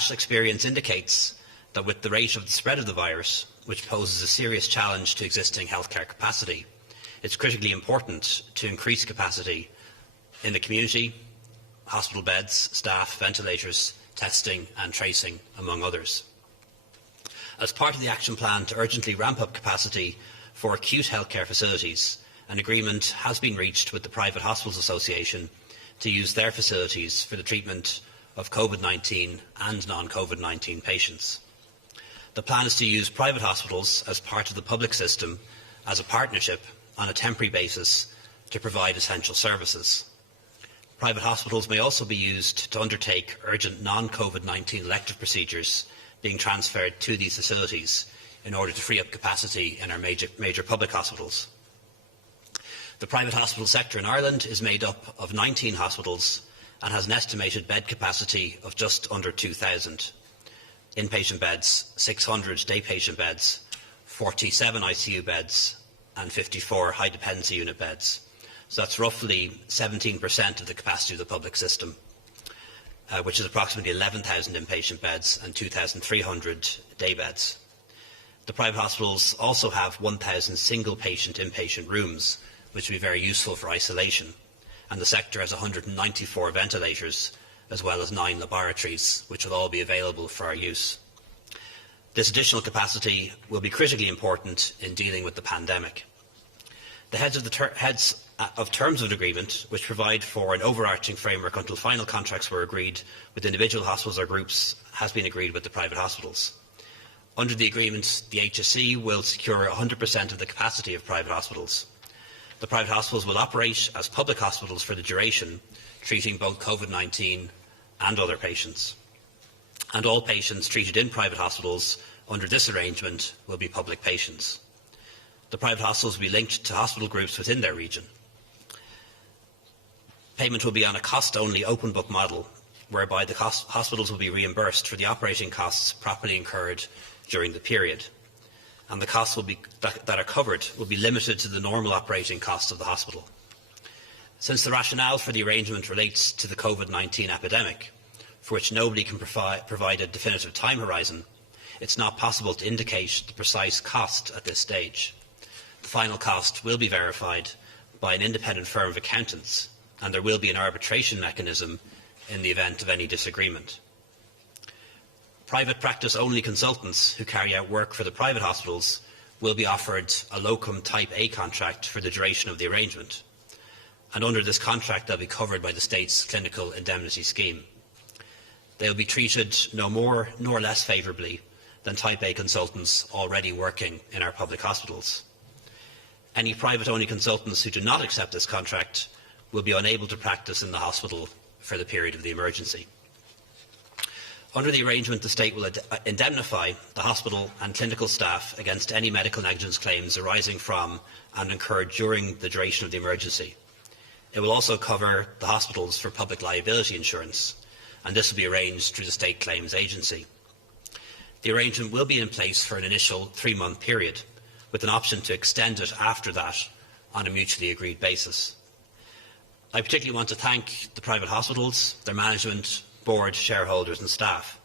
national experience indicates that with the rate of the spread of the virus, which poses a serious challenge to existing healthcare capacity, it's critically important to increase capacity in the community, hospital beds, staff, ventilators, testing and tracing, among others. As part of the action plan to urgently ramp up capacity for acute healthcare facilities, an agreement has been reached with the Private Hospitals Association to use their facilities for the treatment of COVID-19 and non-COVID-19 patients. The plan is to use private hospitals as part of the public system as a partnership on a temporary basis to provide essential services. Private hospitals may also be used to undertake urgent non-COVID-19 elective procedures being transferred to these facilities in order to free up capacity in our major public hospitals. The private hospital sector in Ireland is made up of 19 hospitals and has an estimated bed capacity of just under 2,000. Inpatient beds, 600 day patient beds, 47 ICU beds and 54 high dependency unit beds. So that's roughly 17% of the capacity of the public system, which is approximately 11,000 inpatient beds and 2,300 day beds. The private hospitals also have 1,000 single patient inpatient rooms, which will be very useful for isolation, and the sector has 194 ventilators as well as 9 laboratories, which will all be available for our use. This additional capacity will be critically important in dealing with the pandemic. The heads of terms of agreement, which provide for an overarching framework until final contracts were agreed with individual hospitals or groups, has been agreed with the private hospitals. Under the agreement, the HSE will secure 100% of the capacity of private hospitals. The private hospitals will operate as public hospitals for the duration, treating both COVID-19 and other patients. And all patients treated in private hospitals under this arrangement will be public patients. The private hospitals will be linked to hospital groups within their region. Payment will be on a cost-only open book model, whereby the hospitals will be reimbursed for the operating costs properly incurred during the period. And the costs that are covered will be limited to the normal operating costs of the hospital. Since the rationale for the arrangement relates to the COVID-19 epidemic, for which nobody can provide a definitive time horizon, it's not possible to indicate the precise cost at this stage. The final cost will be verified by an independent firm of accountants, and there will be an arbitration mechanism in the event of any disagreement. Private practice-only consultants who carry out work for the private hospitals will be offered a locum type A contract for the duration of the arrangement, and under this contract they'll be covered by the state's clinical indemnity scheme. They'll be treated no more nor less favourably than type A consultants already working in our public hospitals. Any private-only consultants who do not accept this contract will be unable to practice in the hospital for the period of the emergency. Under the arrangement, the state will indemnify the hospital and clinical staff against any medical negligence claims arising from and incurred during the duration of the emergency. It will also cover the hospitals for public liability insurance, and this will be arranged through the State Claims Agency. The arrangement will be in place for an initial 3-month period, with an option to extend it after that on a mutually agreed basis. I particularly want to thank the private hospitals, their management, board, shareholders and staff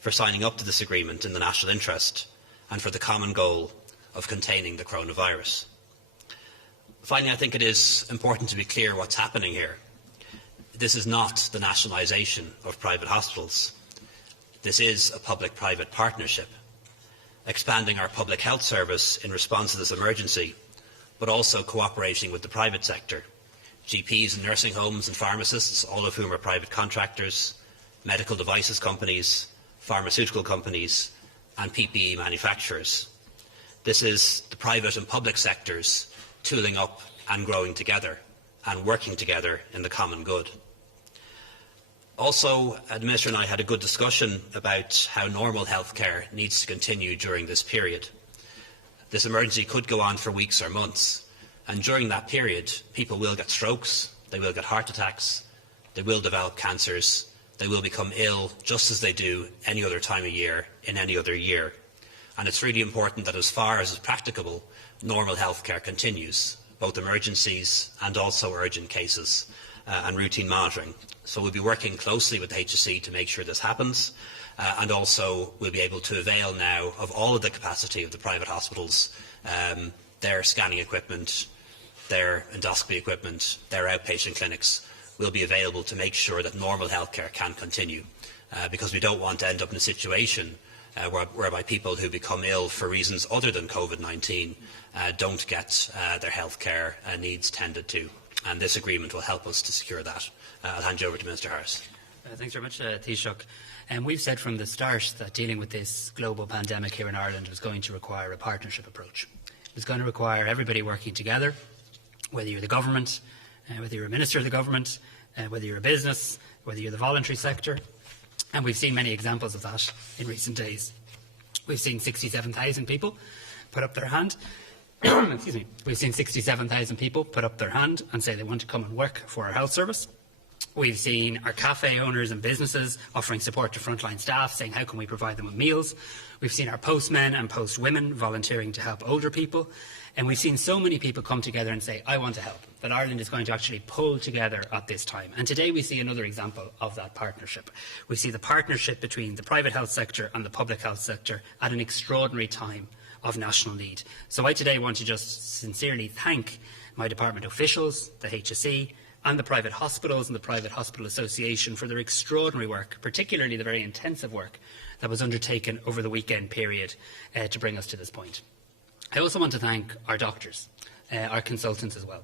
for signing up to this agreement in the national interest and for the common goal of containing the coronavirus. Finally, I think it is important to be clear what's happening here. This is not the nationalisation of private hospitals. This is a public-private partnership, expanding our public health service in response to this emergency, but also cooperating with the private sector, GPs and nursing homes and pharmacists, all of whom are private contractors, medical devices companies, pharmaceutical companies and PPE manufacturers. This is the private and public sectors tooling up and growing together and working together in the common good. Also, the Minister and I had a good discussion about how normal healthcare needs to continue during this period. This emergency could go on for weeks or months, and during that period people will get strokes, they will get heart attacks, they will develop cancers, they will become ill just as they do any other time of year in any other year. And it's really important that as far as is practicable, normal healthcare continues, both emergencies and also urgent cases. and routine monitoring. So we'll be working closely with the HSE to make sure this happens, and also we'll be able to avail now of all of the capacity of the private hospitals, their scanning equipment, their endoscopy equipment, their outpatient clinics will be available to make sure that normal healthcare can continue, because we don't want to end up in a situation whereby people who become ill for reasons other than COVID-19 don't get their healthcare needs tended to. And this agreement will help us to secure that. I'll hand you over to Minister Harris. Thanks very much, Taoiseach. We've said from the start that dealing with this global pandemic here in Ireland was going to require a partnership approach. It was going to require everybody working together, whether you're the government, whether you're a minister of the government, whether you're a business, whether you're the voluntary sector. And we've seen many examples of that in recent days. We've seen 67,000 people put up their hand. Excuse me. We've seen 67,000 people put up their hand and say they want to come and work for our health service. We've seen our cafe owners and businesses offering support to frontline staff, saying how can we provide them with meals. We've seen our postmen and postwomen volunteering to help older people. And we've seen so many people come together and say, I want to help, that Ireland is going to actually pull together at this time. And today we see another example of that partnership. We see the partnership between the private health sector and the public health sector at an extraordinary time of national need. So I today want to just sincerely thank my department officials, the HSE, and the private hospitals and the Private Hospital Association for their extraordinary work, particularly the very intensive work that was undertaken over the weekend period to bring us to this point. I also want to thank our doctors, our consultants as well.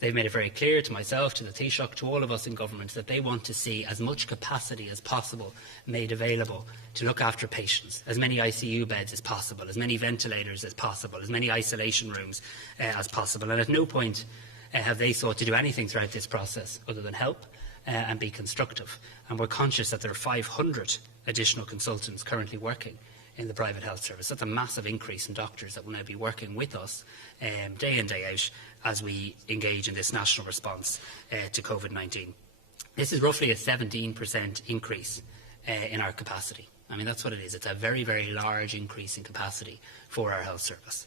They've made it very clear to myself, to the Taoiseach, to all of us in government that they want to see as much capacity as possible made available to look after patients, as many ICU beds as possible, as many ventilators as possible, as many isolation rooms as possible. And at no point have they sought to do anything throughout this process other than help and be constructive. And we're conscious that there are 500 additional consultants currently working in the private health service. That's a massive increase in doctors that will now be working with us day in, day out as we engage in this national response to COVID-19. This is roughly a 17% increase in our capacity. I mean, that's what it is. It's a very, very large increase in capacity for our health service.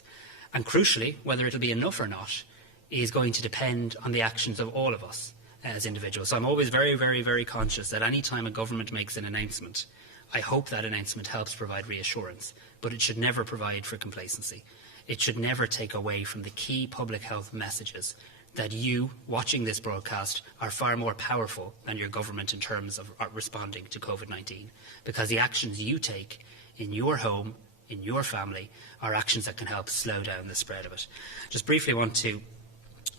And crucially, whether it'll be enough or not is going to depend on the actions of all of us as individuals. So I'm always very, very, very conscious that any time a government makes an announcement, I hope that announcement helps provide reassurance, but it should never provide for complacency. It should never take away from the key public health messages that you, watching this broadcast, are far more powerful than your government in terms of responding to COVID-19, because the actions you take in your home, in your family, are actions that can help slow down the spread of it. Just briefly want to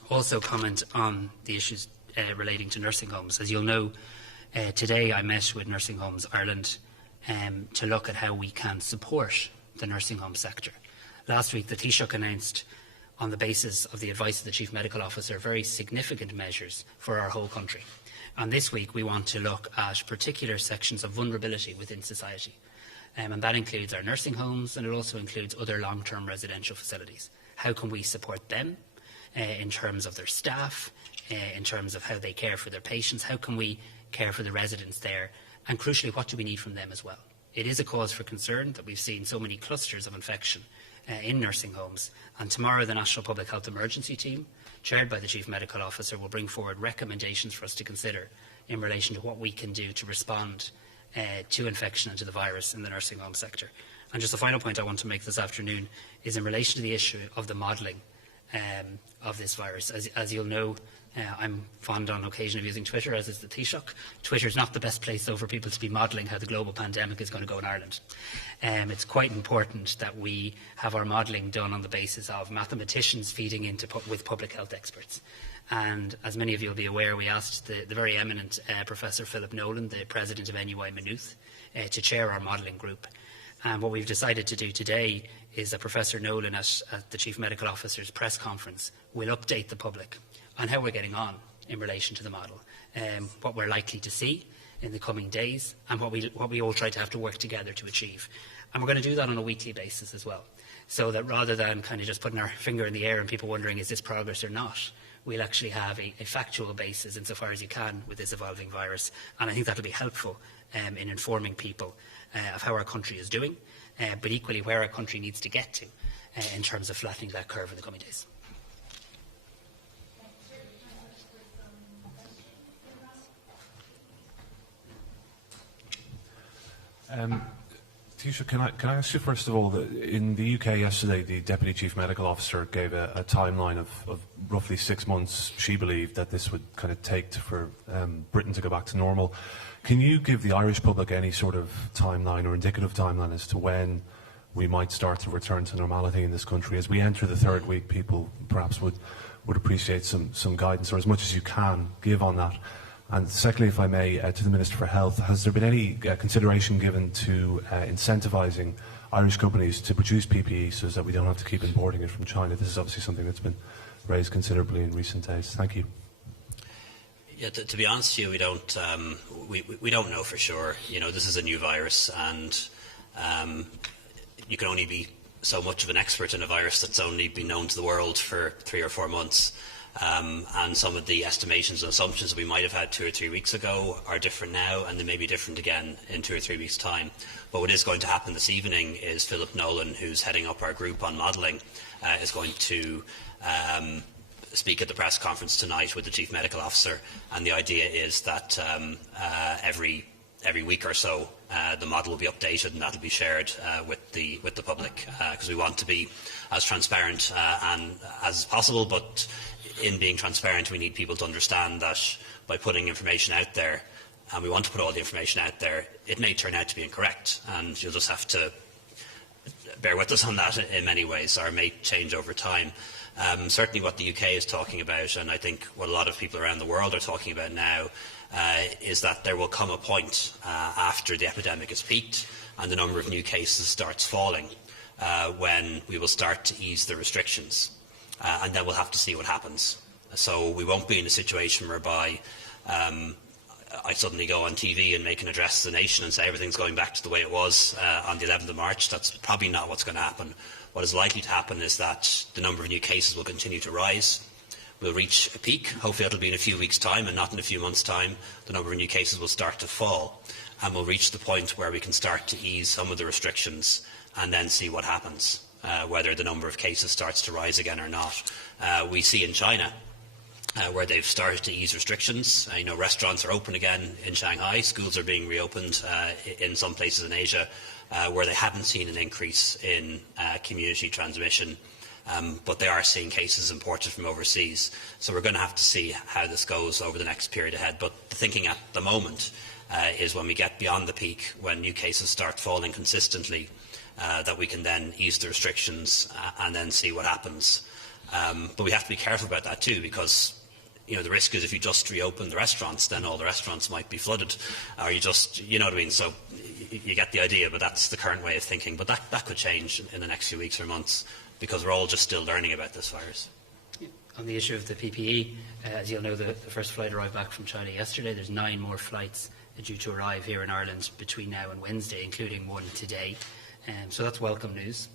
also comment on the issues relating to nursing homes. As you'll know, today I met with Nursing Homes Ireland to look at how we can support the nursing home sector. Last week, the Taoiseach announced, on the basis of the advice of the Chief Medical Officer, very significant measures for our whole country. And this week, we want to look at particular sections of vulnerability within society. And that includes our nursing homes, and it also includes other long-term residential facilities. How can we support them in terms of their staff, in terms of how they care for their patients? How can we care for the residents there? And crucially, what do we need from them as well? It is a cause for concern that we've seen so many clusters of infection in nursing homes. And tomorrow, the National Public Health Emergency Team, chaired by the Chief Medical Officer, will bring forward recommendations for us to consider in relation to what we can do to respond to infection and to the virus in the nursing home sector. And just the final point I want to make this afternoon is in relation to the issue of the modelling of this virus. As you'll know, I'm fond on occasion of using Twitter, as is the Taoiseach. Twitter is not the best place, though, for people to be modelling how the global pandemic is going to go in Ireland. It's quite important that we have our modelling done on the basis of mathematicians feeding into with public health experts. And as many of you will be aware, we asked the very eminent Professor Philip Nolan, the president of NUI Maynooth, to chair our modelling group. And what we've decided to do today is that Professor Nolan, at the Chief Medical Officer's press conference, will update the public on how we're getting on in relation to the model, what we're likely to see in the coming days, and what we all try to have to work together to achieve. And we're going to do that on a weekly basis as well, so that rather than kind of just putting our finger in the air and people wondering is this progress or not, we'll actually have a factual basis insofar as you can with this evolving virus. And I think that will be helpful in informing people of how our country is doing, but equally where our country needs to get to in terms of flattening that curve in the coming days. Taoiseach, can I ask you first of all, that in the UK yesterday, the Deputy Chief Medical Officer gave a timeline of roughly 6 months, she believed, that this would kind of take for Britain to go back to normal. Can you give the Irish public any sort of timeline or indicative timeline as to when we might start to return to normality in this country? As we enter the third week, people perhaps would appreciate some guidance, or as much as you can give on that. And secondly, if I may, to the Minister for Health, has there been any consideration given to incentivising Irish companies to produce PPE so that we don't have to keep importing it from China? This is obviously something that's been raised considerably in recent days. Thank you. Yeah, to be honest with you, we don't know for sure. You know, this is a new virus, and you can only be so much of an expert in a virus that's only been known to the world for 3 or 4 months. And some of the estimations and assumptions that we might have had 2 or 3 weeks ago are different now, and they may be different again in 2 or 3 weeks' time. But what is going to happen this evening is Philip Nolan, who's heading up our group on modelling, is going to speak at the press conference tonight with the Chief Medical Officer, and the idea is that every week or so the model will be updated, and that will be shared with the public, because we want to be as transparent and as possible. But in being transparent, we need people to understand that by putting information out there, and we want to put all the information out there, it may turn out to be incorrect, and you'll just have to bear with us on that in many ways, or it may change over time. Certainly what the UK is talking about, and I think what a lot of people around the world are talking about now, is that there will come a point after the epidemic has peaked and the number of new cases starts falling, when we will start to ease the restrictions, and then we'll have to see what happens. So we won't be in a situation whereby I suddenly go on TV and make an address to the nation and say everything's going back to the way it was on the 11th of March. That's probably not what's going to happen. What is likely to happen is that the number of new cases will continue to rise. We'll reach a peak. Hopefully it'll be in a few weeks' time and not in a few months' time. The number of new cases will start to fall, and we'll reach the point where we can start to ease some of the restrictions and then see what happens, whether the number of cases starts to rise again or not. We see in China, where they've started to ease restrictions. Restaurants are open again in Shanghai. Schools are being reopened in some places in Asia, where they haven't seen an increase in community transmission. But they are seeing cases imported from overseas. So we're going to have to see how this goes over the next period ahead. But the thinking at the moment is when we get beyond the peak, when new cases start falling consistently, that we can then ease the restrictions and then see what happens. But we have to be careful about that too, because the risk is if you just reopen the restaurants, then all the restaurants might be flooded, or you know what I mean. So you get the idea, but that's the current way of thinking. But that could change in the next few weeks or months, because we're all just still learning about this virus. On the issue of the PPE, as you'll know, the first flight arrived back from China yesterday. There's 9 more flights due to arrive here in Ireland between now and Wednesday, including one today. So that's welcome news.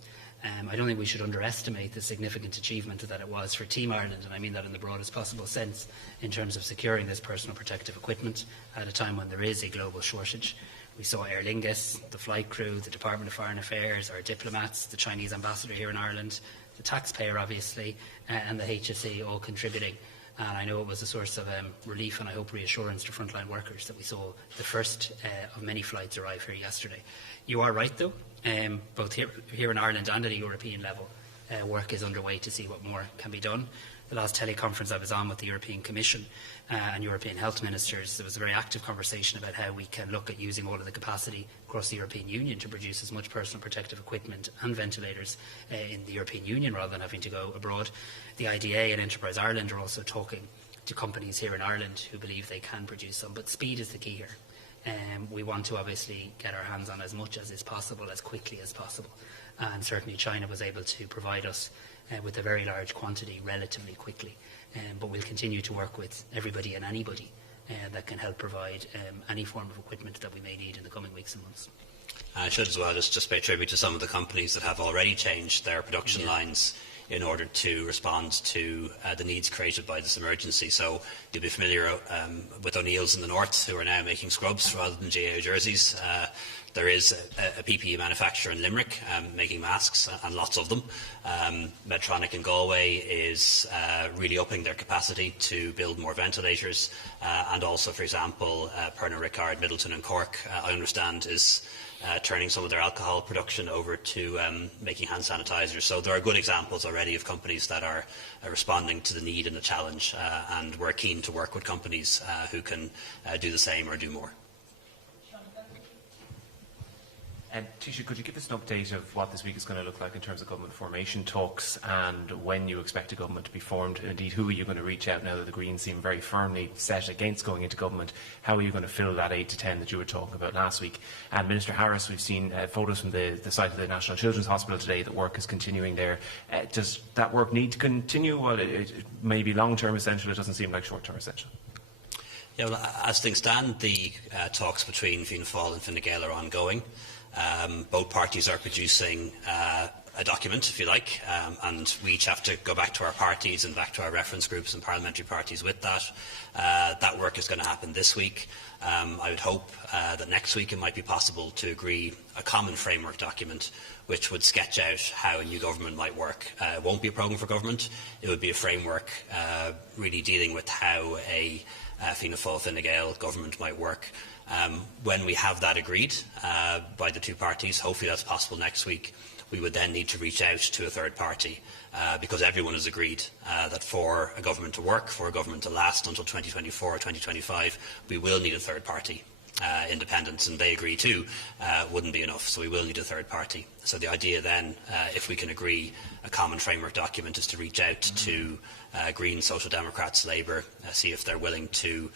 I don't think we should underestimate the significant achievement that it was for Team Ireland, and I mean that in the broadest possible sense, in terms of securing this personal protective equipment at a time when there is a global shortage. We saw Aer Lingus, the flight crew, the Department of Foreign Affairs, our diplomats, the Chinese ambassador here in Ireland, the taxpayer obviously, and the HSE all contributing. And I know it was a source of relief and I hope reassurance to frontline workers that we saw the first of many flights arrive here yesterday. You are right though, both here in Ireland and at a European level, work is underway to see what more can be done. The last teleconference I was on with the European Commission and European health ministers, there was a very active conversation about how we can look at using all of the capacity across the European Union to produce as much personal protective equipment and ventilators in the European Union rather than having to go abroad. The IDA and Enterprise Ireland are also talking to companies here in Ireland who believe they can produce some, but speed is the key here. We want to obviously get our hands on as much as is possible, as quickly as possible. And certainly China was able to provide us with a very large quantity relatively quickly. But we'll continue to work with everybody and anybody that can help provide any form of equipment that we may need in the coming weeks and months. I should as well just pay tribute to some of the companies that have already changed their production lines in order to respond to the needs created by this emergency. So you'll be familiar with O'Neill's in the north, who are now making scrubs rather than GAO jerseys. There is a PPE manufacturer in Limerick making masks, and lots of them. Medtronic in Galway is really upping their capacity to build more ventilators. And also, for example, Pernod Ricard, Middleton and Cork, I understand, is turning some of their alcohol production over to making hand sanitizers. So there are good examples already of companies that are responding to the need and the challenge, and we're keen to work with companies who can do the same or do more. Taoiseach, could you give us an update of what this week is going to look like in terms of government formation talks and when you expect a government to be formed? Indeed, who are you going to reach out now that the Greens seem very firmly set against going into government? How are you going to fill that 8 to 10 that you were talking about last week? And Minister Harris, we've seen photos from the site of the National Children's Hospital today that work is continuing there. Does that work need to continue? Well, it may be long-term essential. It doesn't seem like short-term essential. Yeah, well, as things stand, the talks between Fianna Fáil and Fine Gael are ongoing. Both parties are producing a document, if you like, and we each have to go back to our parties and back to our reference groups and parliamentary parties with that. That work is going to happen this week. I would hope that next week it might be possible to agree a common framework document which would sketch out how a new government might work. It won't be a programme for government. It would be a framework really dealing with how a Fianna Fáil Fine Gael government might work. When we have that agreed by the two parties, hopefully that's possible next week, we would then need to reach out to a third party because everyone has agreed that for a government to work, for a government to last until 2024 or 2025, we will need a third party. Independence, and they agree too, wouldn't be enough, so we will need a third party. So the idea then, if we can agree a common framework document, is to reach out to Greens, Social Democrats, Labour, see if they're willing to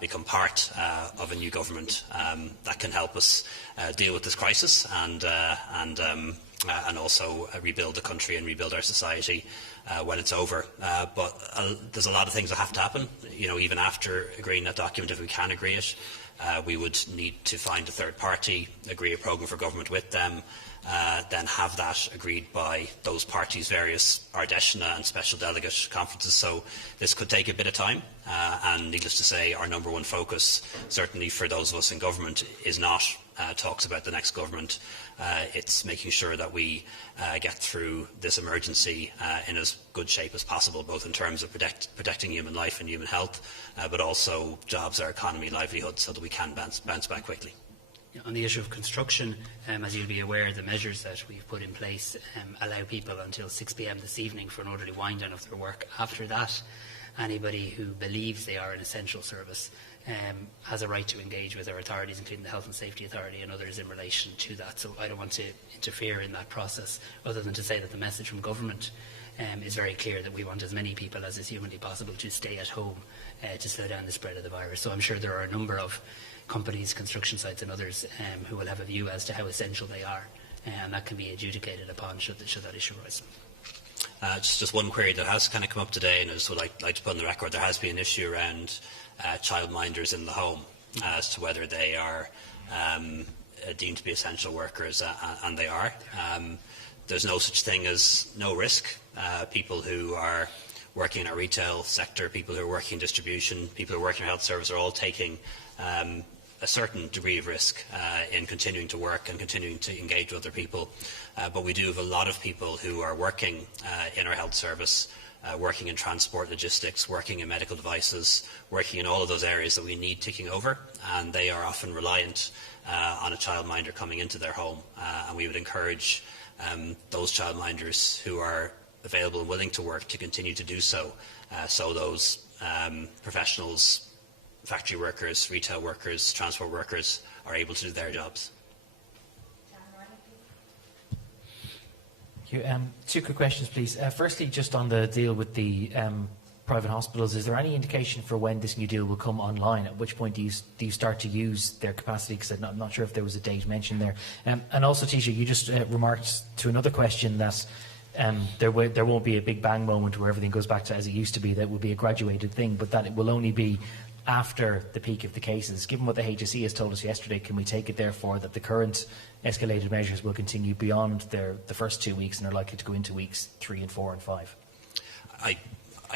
become part of a new government that can help us deal with this crisis and also rebuild the country and rebuild our society when it's over. But there's a lot of things that have to happen. You know, even after agreeing that document, if we can agree it, we would need to find a third party, agree a programme for government with them, then have that agreed by those parties' various Ardeshna and special delegate conferences. So this could take a bit of time, and needless to say, our number one focus, certainly for those of us in government, is not talks about the next government. It's making sure that we get through this emergency in as good shape as possible, both in terms of protecting human life and human health, but also jobs, our economy, livelihoods, so that we can bounce back quickly. On the issue of construction, as you'll be aware, the measures that we've put in place allow people until 6 p.m. this evening for an orderly wind down of their work. After that, anybody who believes they are an essential service has a right to engage with our authorities, including the Health and Safety Authority and others in relation to that. So I don't want to interfere in that process, other than to say that the message from government is very clear that we want as many people as is humanly possible to stay at home to slow down the spread of the virus. So I'm sure there are a number of companies, construction sites and others who will have a view as to how essential they are, and that can be adjudicated upon should that issue arise. Just one query that has kind of come up today, and I just would like to put on the record, there has been an issue around childminders in the home as to whether they are deemed to be essential workers, and they are. There's no such thing as no risk. People who are working in our retail sector, people who are working in distribution, people who are working in health service are all taking a certain degree of risk in continuing to work and continuing to engage with other people. But we do have a lot of people who are working in our health service, working in transport logistics, working in medical devices, working in all of those areas that we need ticking over, and they are often reliant on a childminder coming into their home. And we would encourage those childminders who are available and willing to work to continue to do so, so those professionals, factory workers, retail workers, transport workers are able to do their jobs. Thank you. Two quick questions, please. Firstly, just on the deal with the private hospitals, is there any indication for when this new deal will come online? At which point do you start to use their capacity? Because I'm not sure if there was a date mentioned there. And also, Taoiseach, you just remarked to another question that there won't be a big bang moment where everything goes back to as it used to be. That will be a graduated thing, but that it will only be after the peak of the cases. Given what the HSE has told us yesterday, can we take it therefore that the current escalated measures will continue beyond the first 2 weeks and are likely to go into weeks 3 and 4 and 5? I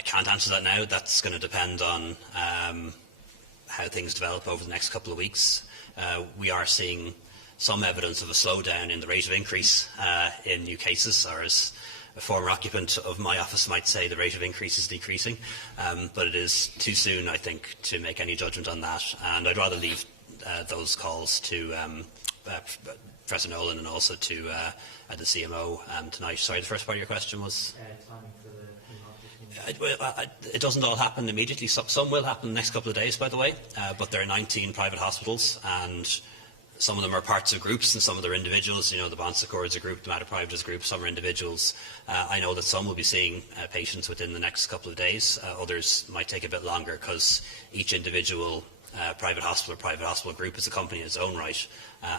can't answer that now. That's going to depend on how things develop over the next couple of weeks. We are seeing some evidence of a slowdown in the rate of increase in new cases, or as a former occupant of my office might say, the rate of increase is decreasing. But it is too soon, I think, to make any judgment on that. And I'd rather leave those calls to Professor Nolan and also to the CMO tonight. Sorry, the first part of your question was? It doesn't all happen immediately. Some will happen in the next couple of days, by the way, but there are 19 private hospitals, and some of them are parts of groups and some of them are individuals. You know, the Bon Secours is a group, the Mater Private is a group, some are individuals. I know that some will be seeing patients within the next couple of days. Others might take a bit longer because each individual private hospital group is a company in its own right,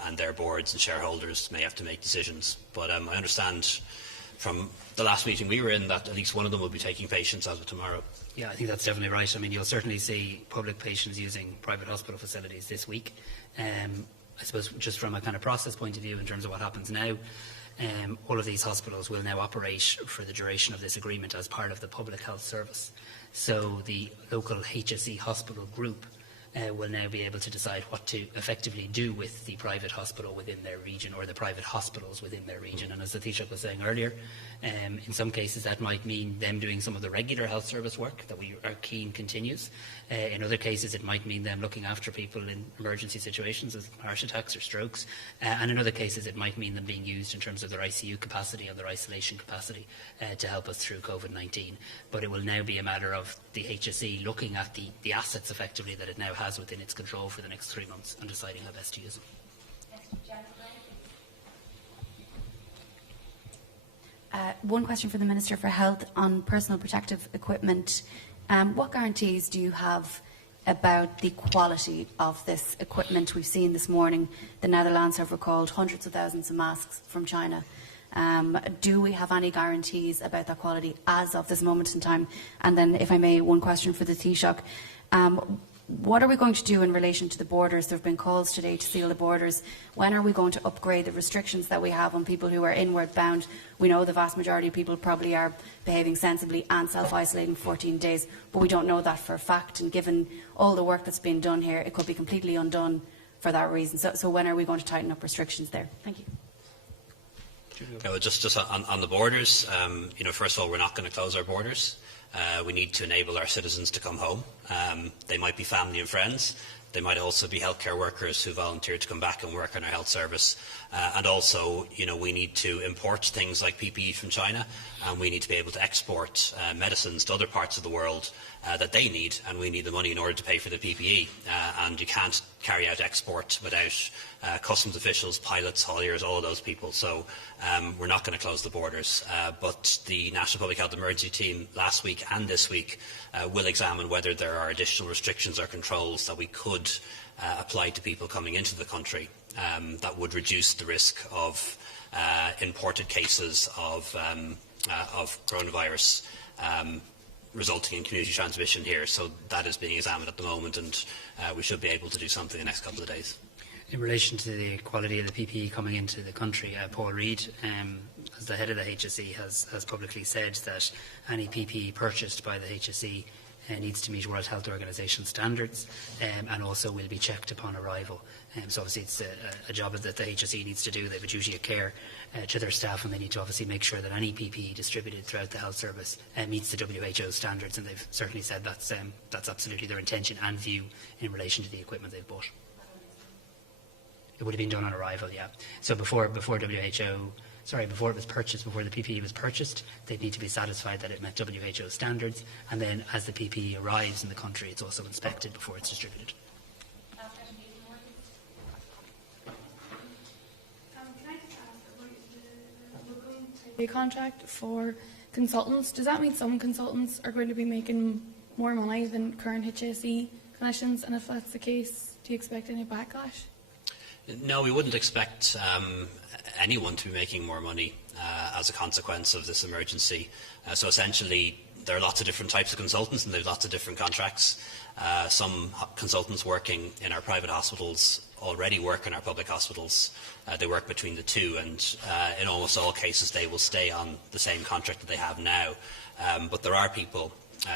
and their boards and shareholders may have to make decisions. But I understand from the last meeting we were in that at least one of them will be taking patients as of tomorrow. Yeah, I think that's definitely right. I mean, you'll certainly see public patients using private hospital facilities this week. I suppose just from a kind of process point of view in terms of what happens now, all of these hospitals will now operate for the duration of this agreement as part of the public health service. So the local HSE hospital group will now be able to decide what to effectively do with the private hospital within their region, or the private hospitals within their region. And as the Taoiseach was saying earlier, in some cases that might mean them doing some of the regular health service work that we are keen continues. In other cases it might mean them looking after people in emergency situations as heart attacks or strokes. And in other cases it might mean them being used in terms of their ICU capacity and their isolation capacity to help us through COVID-19. But it will now be a matter of the HSE looking at the assets effectively that it now has within its control for the next 3 months and deciding how best to use them. One question for the Minister for Health on personal protective equipment. What guarantees do you have about the quality of this equipment? We've seen this morning the Netherlands have recalled hundreds of thousands of masks from China. Do we have any guarantees about that quality as of this moment in time? And then, if I may, one question for the Taoiseach. What are we going to do in relation to the borders? There have been calls today to seal the borders. When are we going to upgrade the restrictions that we have on people who are inward bound? We know the vast majority of people probably are behaving sensibly and self-isolating 14 days, but we don't know that for a fact. And given all the work that's been done here, it could be completely undone for that reason. So when are we going to tighten up restrictions there? Thank you. Okay, well, just on the borders, first of all, we're not going to close our borders. We need to enable our citizens to come home. They might be family and friends. They might also be healthcare workers who volunteer to come back and work in our health service. And also, we need to import things like PPE from China, and we need to be able to export medicines to other parts of the world that they need, and we need the money in order to pay for the PPE. And you can't carry out export without customs officials, pilots, hauliers, all of those people. So we're not going to close the borders. But the National Public Health Emergency Team last week and this week will examine whether there are additional restrictions or controls that we could apply to people coming into the country that would reduce the risk of imported cases of coronavirus resulting in community transmission here. So that is being examined at the moment, and we should be able to do something in the next couple of days. In relation to the quality of the PPE coming into the country, Paul Reid, as the head of the HSE, has publicly said that any PPE purchased by the HSE needs to meet World Health Organization standards, and also will be checked upon arrival. So obviously it's a job that the HSE needs to do. They have a duty of care to their staff, and they need to obviously make sure that any PPE distributed throughout the health service meets the WHO standards, and they've certainly said that's absolutely their intention and view in relation to the equipment they've bought. It would have been done on arrival, yeah. So before it was purchased, before the PPE was purchased, they'd need to be satisfied that it met WHO standards, and then as the PPE arrives in the country, it's also inspected before it's distributed. Can I just ask about the contract for consultants? Does that mean some consultants are going to be making more money than current HSE clinicians? And if that's the case, do you expect any backlash? No, we wouldn't expect anyone to be making more money as a consequence of this emergency. So essentially, there are lots of different types of consultants, and there's lots of different contracts. Some consultants working in our private hospitals already work in our public hospitals. They work between the two, and in almost all cases they will stay on the same contract that they have now. But there are people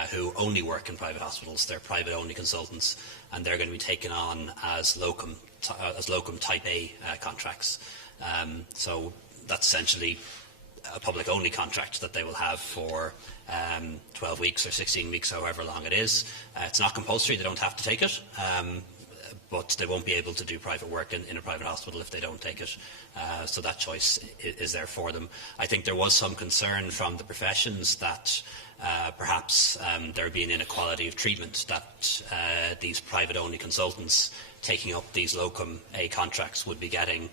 who only work in private hospitals. They're private-only consultants, and they're going to be taken on as locum Type A contracts. So that's essentially a public-only contract that they will have for 12 weeks or 16 weeks, however long it is. It's not compulsory. They don't have to take it. but they won't be able to do private work in a private hospital if they don't take it. So that choice is there for them. I think there was some concern from the professions that perhaps there would be an inequality of treatment, that these private-only consultants taking up these locum A contracts would be getting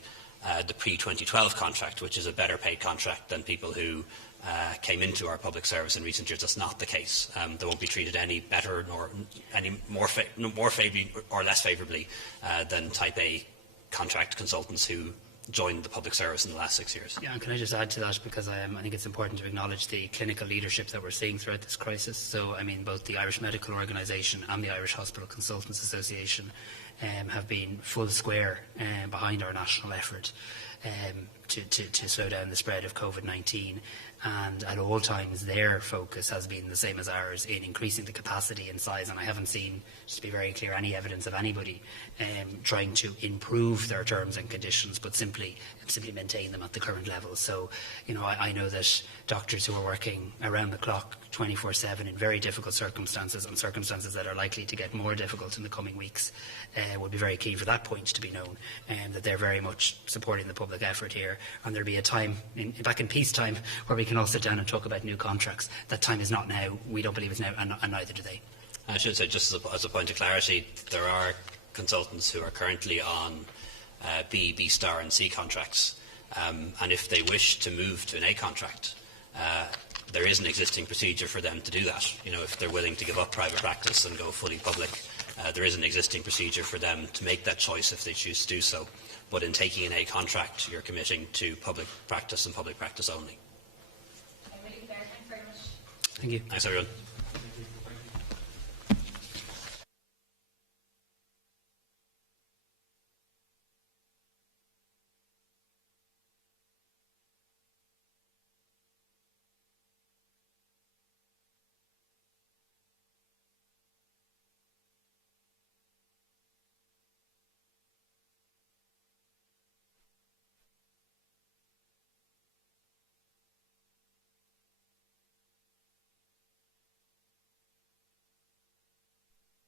the pre-2012 contract, which is a better paid contract than people who came into our public service in recent years. That's not the case. They won't be treated any better nor any more favourably or less favourably than Type A contract consultants who joined the public service in the last 6 years. Yeah, and can I just add to that, because I think it's important to acknowledge the clinical leadership that we're seeing throughout this crisis. So, I mean, both the Irish Medical Organisation and the Irish Hospital Consultants Association have been full square behind our national effort to slow down the spread of COVID-19, and at all times their focus has been the same as ours in increasing the capacity and size, and I haven't seen, just to be very clear, any evidence of anybody trying to improve their terms and conditions, but simply maintain them at the current level. So, you know, I know that doctors who are working around the clock 24/7 in very difficult circumstances, and circumstances that are likely to get more difficult in the coming weeks, would be very keen for that point to be known, and that they're very much supporting the public effort here. And there'll be a time, back in peacetime, where we can all sit down and talk about new contracts. That time is not now. We don't believe it's now, and neither do they. I should say, just as a point of clarity, there are consultants who are currently on B, B star and C contracts, and if they wish to move to an A contract, there is an existing procedure for them to do that. You know, if they're willing to give up private practice and go fully public, there is an existing procedure for them to make that choice if they choose to do so. But in taking an A contract, you're committing to public practice and public practice only. Thank you. Thanks, everyone.